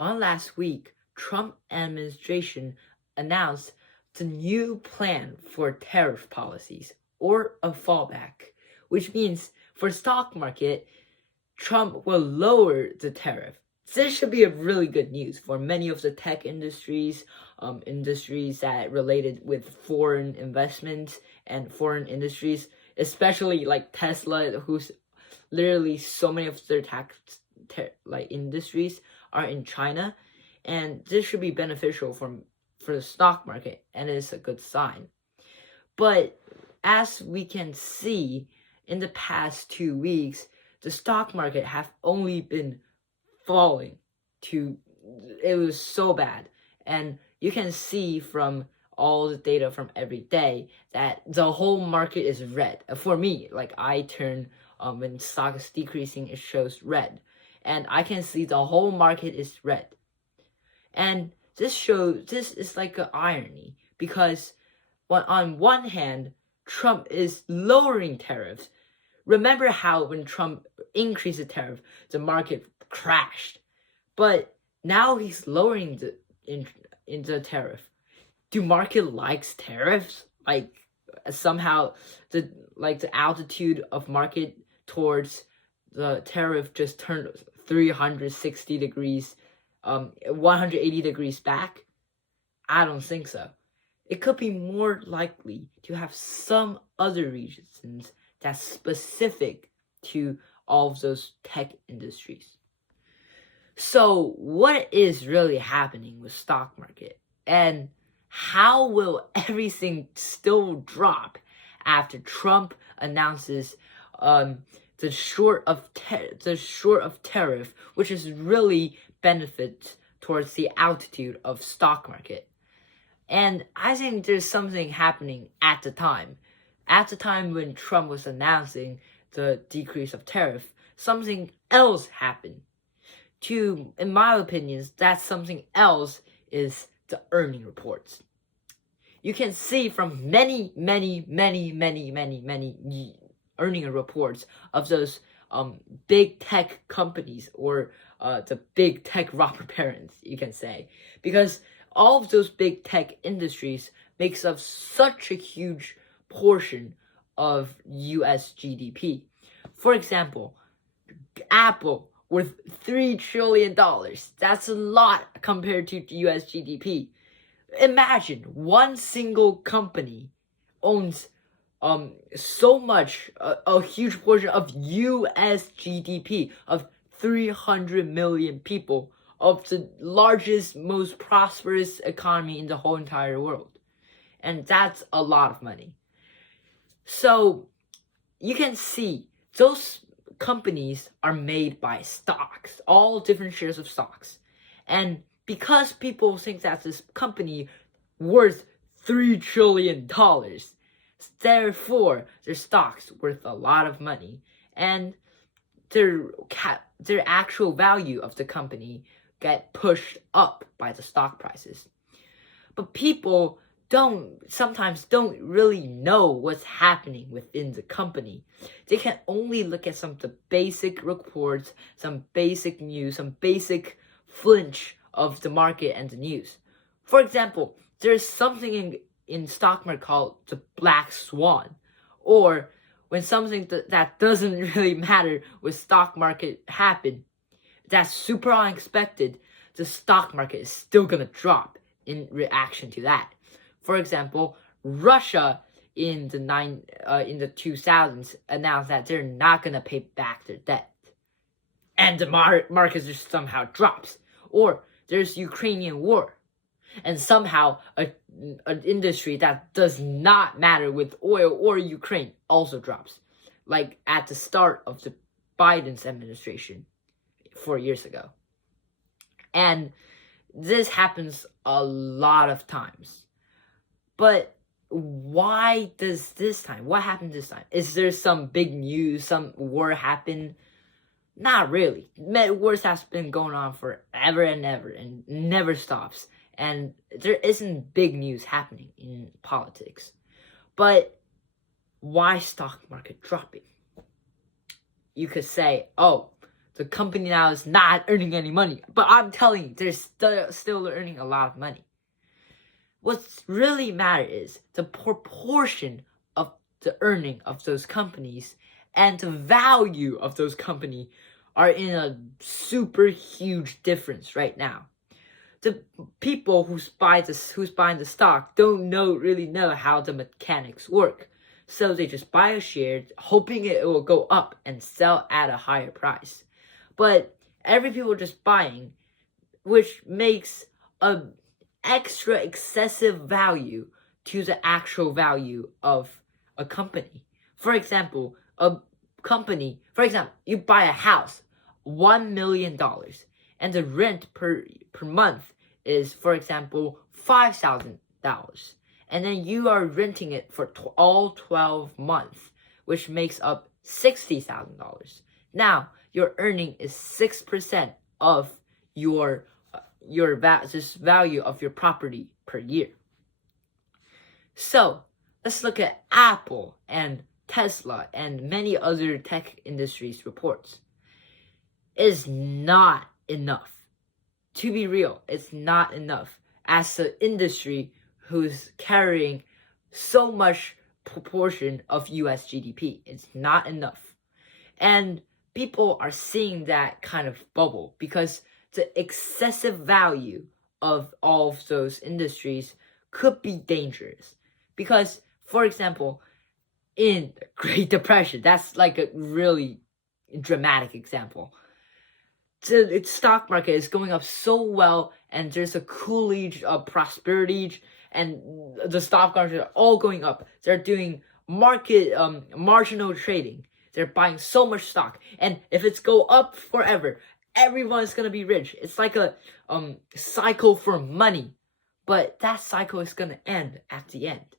on last week, Trump administration announced the new plan for tariff policies or a fallback, which means for stock market, Trump will lower the tariff. This should be a really good news for many of the tech industries, industries that related with foreign investments and foreign industries, especially like Tesla, who's literally so many of their industries are in China, and this should be beneficial for the stock market, and it's a good sign. But as we can see in the past 2 weeks, the stock market have only been falling it was so bad. And you can see from all the data from every day that the whole market is red. For me, like I turn when stock is decreasing, it shows red. And I can see the whole market is red. And this is like an irony, because on one hand, Trump is lowering tariffs. Remember how when Trump increased the tariff, the market crashed. But now he's lowering the tariff. Do market likes tariffs? Like somehow the altitude of market towards the tariff just turned 360 degrees, 180 degrees back? I don't think so. It could be more likely to have some other reasons that's specific to all of those tech industries. So what is really happening with stock market, and how will everything still drop after Trump announces the short of tariff, which is really benefit towards the altitude of stock market? And I think there's something happening at the time. At the time when Trump was announcing the decrease of tariff, something else happened. In my opinion, that something else is the earning reports. You can see from many earning reports of those big tech companies, or the big tech robber barons, you can say, because all of those big tech industries makes up such a huge portion of US GDP. For example, Apple worth $3 trillion. That's a lot compared to US GDP. Imagine one single company owns so much, a huge portion of US GDP of 300 million people, of the largest, most prosperous economy in the whole entire world. And that's a lot of money. So you can see those companies are made by stocks, all different shares of stocks. And because people think that this company worth $3 trillion, therefore their stocks worth a lot of money, and their actual value of the company get pushed up by the stock prices. But people sometimes don't really know what's happening within the company. They can only look at some of the basic reports, some basic news, some basic flinch of the market and the news. For example, there's something in stock market called the black swan, or when something that doesn't really matter with stock market happen, that's super unexpected, the stock market is still gonna drop in reaction to that. For example, Russia in the 2000s announced that they're not gonna pay back their debt, and the market just somehow drops. Or there's Ukrainian war, and somehow an industry that does not matter with oil or Ukraine also drops, like at the start of the Biden's administration 4 years ago. And this happens a lot of times. But why does this time? What happened this time? Is there some big news, some war happened? Not really. Wars has been going on forever and ever and never stops. And there isn't big news happening in politics. But why stock market dropping? You could say, oh, the company now is not earning any money. But I'm telling you, they're still earning a lot of money. What's really matter is the proportion of the earning of those companies and the value of those companies are in a super huge difference right now. The people who's buying the stock don't really know how the mechanics work. So they just buy a share hoping it will go up and sell at a higher price. But every people just buying, which makes a extra excessive value to the actual value of a company. For example, you buy a house, $1 million, and the rent per month is, for example, $5,000. And then you are renting it for all 12 months, which makes up $60,000. Now, your earning is 6% of this value of your property per year. So, let's look at Apple and Tesla and many other tech industries reports. It's not enough. To be real, it's not enough as an industry who's carrying so much proportion of US GDP. It's not enough. And people are seeing that kind of bubble because the excessive value of all of those industries could be dangerous. Because, for example, in the Great Depression, that's like a really dramatic example. The stock market is going up so well, and there's a Coolidge prosperity, and the stock market are all going up. They're doing marginal trading. They're buying so much stock, and if it's go up forever, everyone's gonna be rich. It's like a cycle for money, but that cycle is gonna end at the end.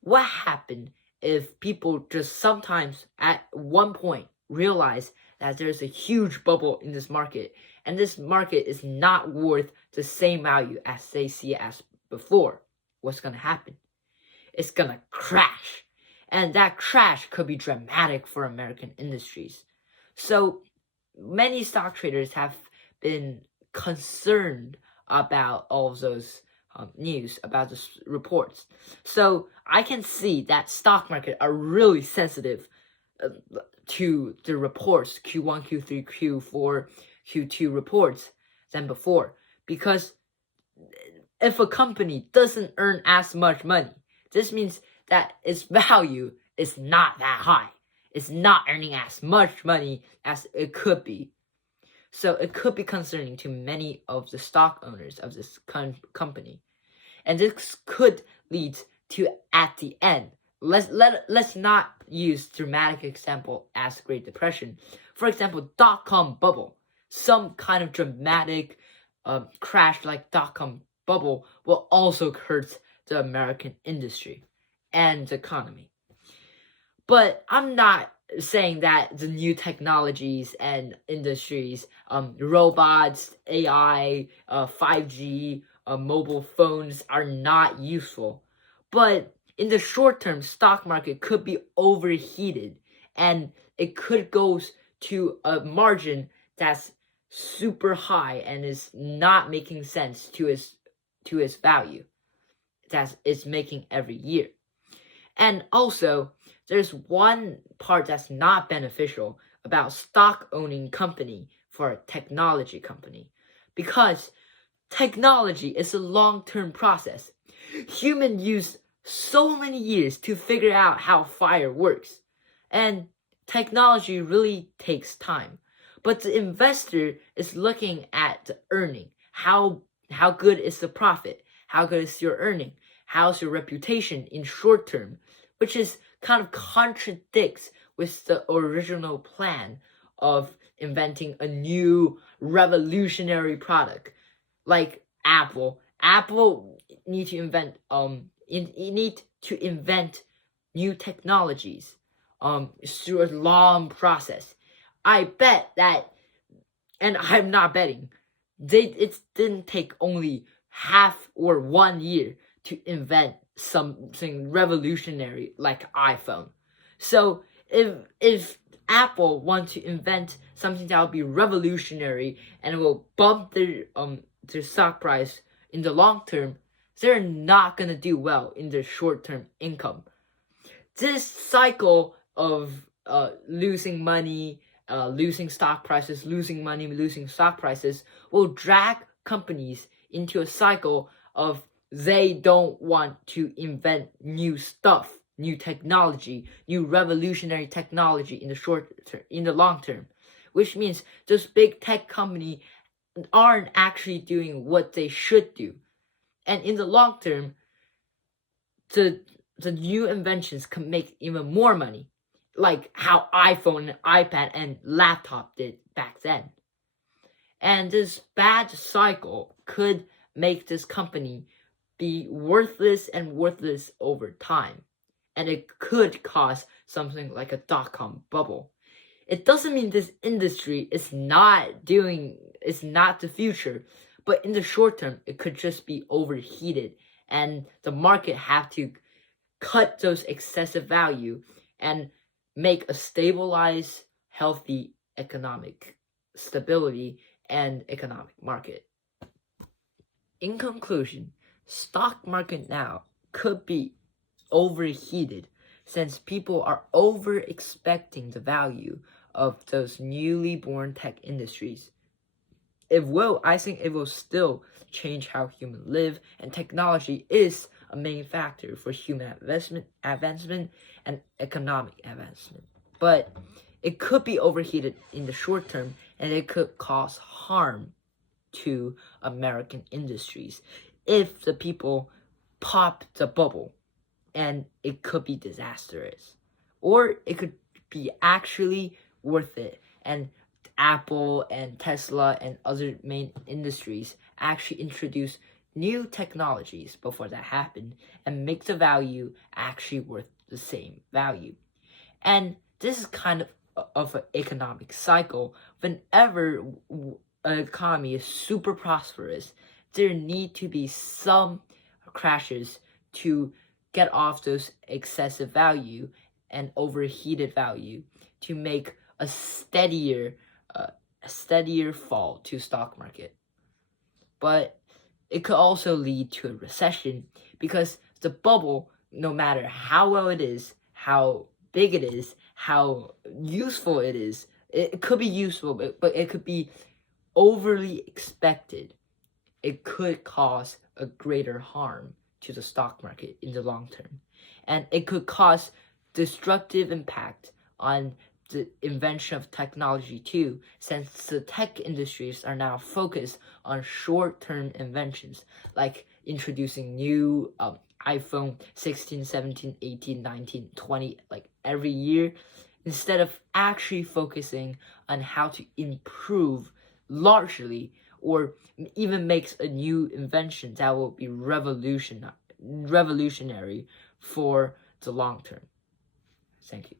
What happened if people just sometimes at one point realize that there's a huge bubble in this market, and this market is not worth the same value as they see it as before? What's gonna happen? It's gonna crash. And that crash could be dramatic for American industries. So many stock traders have been concerned about all of those news, about the reports. So I can see that stock market are really sensitive to the reports, Q1, Q3, Q4, Q2 reports than before. Because if a company doesn't earn as much money, this means that its value is not that high. It's not earning as much money as it could be. So it could be concerning to many of the stock owners of this company. And this could lead to, at the end, let's not use dramatic example as Great Depression. For example, dot-com bubble. Some kind of dramatic crash like dot-com bubble will also hurt the American industry and the economy. But I'm not saying that the new technologies and industries, robots, AI, 5G, mobile phones are not useful. But in the short term, stock market could be overheated, and it could go to a margin that's super high and is not making sense to its value that it's making every year. And also, there's one part that's not beneficial about stock owning company for a technology company, because technology is a long-term process. Humans use so many years to figure out how fire works, and technology really takes time. But the investor is looking at the earning. How good is the profit? How good is your earning? How's your reputation in short term? Which is kind of contradicts with the original plan of inventing a new revolutionary product like Apple. Apple need to invent new technologies through a long process. I bet that, and I'm not betting, it didn't take only half or 1 year to invent something revolutionary like iPhone. So if Apple wants to invent something that will be revolutionary and it will bump their stock price in the long term, they're not gonna do well in their short term income. This cycle of losing money, losing stock prices, losing money, losing stock prices will drag companies into a cycle of they don't want to invent new stuff, new technology, new revolutionary technology in the short term, in the long term, which means those big tech companies aren't actually doing what they should do. And in the long term, the new inventions can make even more money, like how iPhone and iPad and laptop did back then. And this bad cycle could make this company be worthless and worthless over time. And it could cause something like a dot-com bubble. It doesn't mean this industry is not the future, but in the short term, it could just be overheated and the market have to cut those excessive value and make a stabilized, healthy economic stability and economic market. In conclusion, stock market now could be overheated since people are over expecting the value of those newly born tech industries. I think it will still change how humans live, and technology is a main factor for human advancement and economic advancement. But it could be overheated in the short term, and it could cause harm to American industries if the people pop the bubble, and it could be disastrous. Or it could be actually worth it, and Apple and Tesla and other main industries actually introduce new technologies before that happened and make the value actually worth the same value. And this is kind of an economic cycle. Whenever an economy is super prosperous, there need to be some crashes to get off those excessive value and overheated value to make a steadier fall to stock market. But it could also lead to a recession because the bubble, no matter how well it is, how big it is, how useful it is, it could be useful, but it could be overly expected. It could cause a greater harm to the stock market in the long term. And it could cause destructive impact on the invention of technology too, since the tech industries are now focused on short-term inventions, like introducing new iPhone 16, 17, 18, 19, 20, like every year, instead of actually focusing on how to improve largely or even makes a new invention that will be revolutionary for the long term. Thank you.